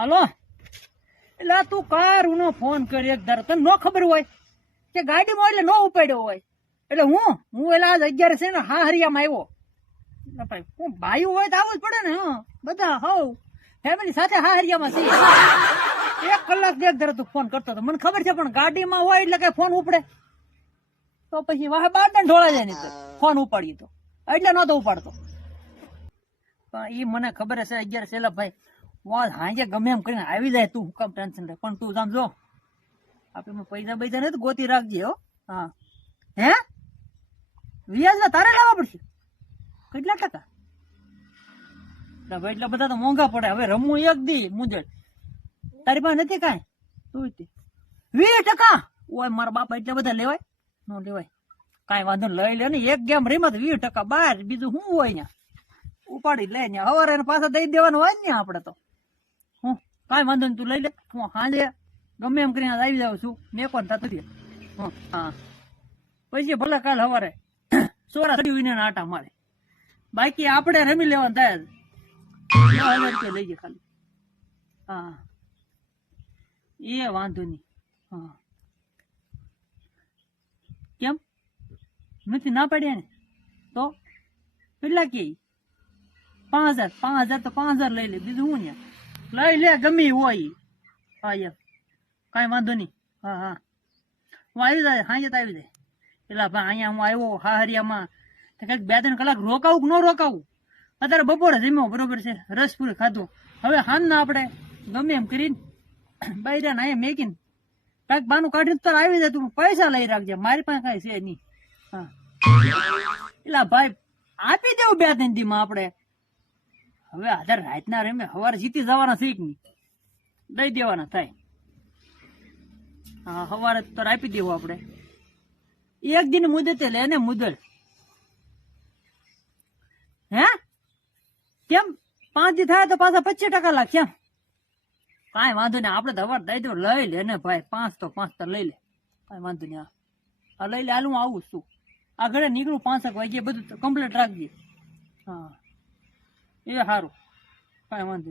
હાલો એટલે તું કાર નો ફોન કરી એક ધારો તને ન ખબર હોય કે ગાડીમાં એટલે ન ઉપાડ્યો હોય એટલે હું એલા આજ 11 છે ને હાહરિયામાં આવ્યો. હું ભાઈ હોય તો આવું જ પડે ને. બધા હવ ફેમિલી સાથે હાહરિયામાં છીએ. 1 કલાક એક ધારો તું ફોન કરતો હતો મને ખબર છે, પણ ગાડીમાં હોય એટલે કઈ ફોન ઉપડે તો પછી વાહ બાર ઢોળા જાય નહીં તો ફોન ઉપાડીએ તો એટલે નતો ઉપાડતો. પણ એ મને ખબર હશે 11 છેલ્લા ભાઈ વાલ હાજે ગમે એમ કરીને આવી જાય. તું હુકમ ટેન્શન લે, પણ તું સમજો આપણે પૈસા પૈસા નહીં તો ગોતી રાખજે. હો હા હે વ્યાજમાં તારે લાવવા પડશે. કેટલા ટકા? ભાઈ એટલા બધા તો મોંઘા પડે. હવે રમવું એક દી મુજબ તારી પાસે નથી કાંઈ? તું 20% ઓય મારા બાપા એટલા બધા લેવાય ન લેવાય? કાંઈ વાંધો લઈ લે ને. એક ગેમ રમત 20% બહાર, બીજું શું હોય ને ઉપાડી લે ને. હવારે પાછા દઈ દેવાનું હોય ને આપડે તો. હું કાંઈ વાંધો નહીં, તું લઈ લે. હું સાંજે ગમે એમ કરીને આવી જાઉં છું. મેં કોણ થતું દે. હા પછી ભલે કાલ સવારે સોરા ચડી આટા મારે. બાકી આપણે રમી લેવાનું થાય. 1000 રૂપિયા લઈ જાય ખાલી. હા એ વાંધો નહીં. હા કેમ નથી ના પાડ્યા ને? તો કેટલા કે 5000 તો 5000 લઈ લે. બીજું હું ને લઈ લે ગમે હોય. હા યાર કાંઈ વાંધો નહીં. હા હા હું આવી જાય સાંજે તો આવી જાય. પેલા ભાઈ અહીંયા હું આવ્યો હાહરિયામાં કંઈક 2-3 કલાક રોકાવું કે ન રોકાવું? અત્યારે બપોરે જમ્યો બરોબર છે, રસ પૂરી ખાધું. હવે હાલના આપણે ગમે એમ કરીને બૈરાને અહીંયા મેકીને કાંઈક બાનું કાઢીને તો આવી જાય. તું પૈસા લઈ રાખજે, મારી પાસે કાંઈ છે નહીં. હા એટલે ભાઈ આપી દેવું 2-3 દીમાં આપણે. હવે આધાર રાતના રમે સવારે જીતી જવાના છે કે નહીં દઈ દેવાના થાય. હા સવારે તો આપી દેવું આપણે. 1 દિન મુદતે લે ને મુદત. હે કેમ 5 દી થાય તો પાછા 25% લાખ કેમ? કાંઈ વાંધો નહીં, આપણે તો હવાર દઈ દો. લઈ લે ને ભાઈ 5 તો લઈ લે. કાંઈ વાંધો નહીં. હા લઈ લે. હાલું આવું છું આ ઘરે નીકળું 5 વાગે બધું કમ્પ્લીટ રાખજે. હા એ સારું કાંઈ વાંધો નહીં.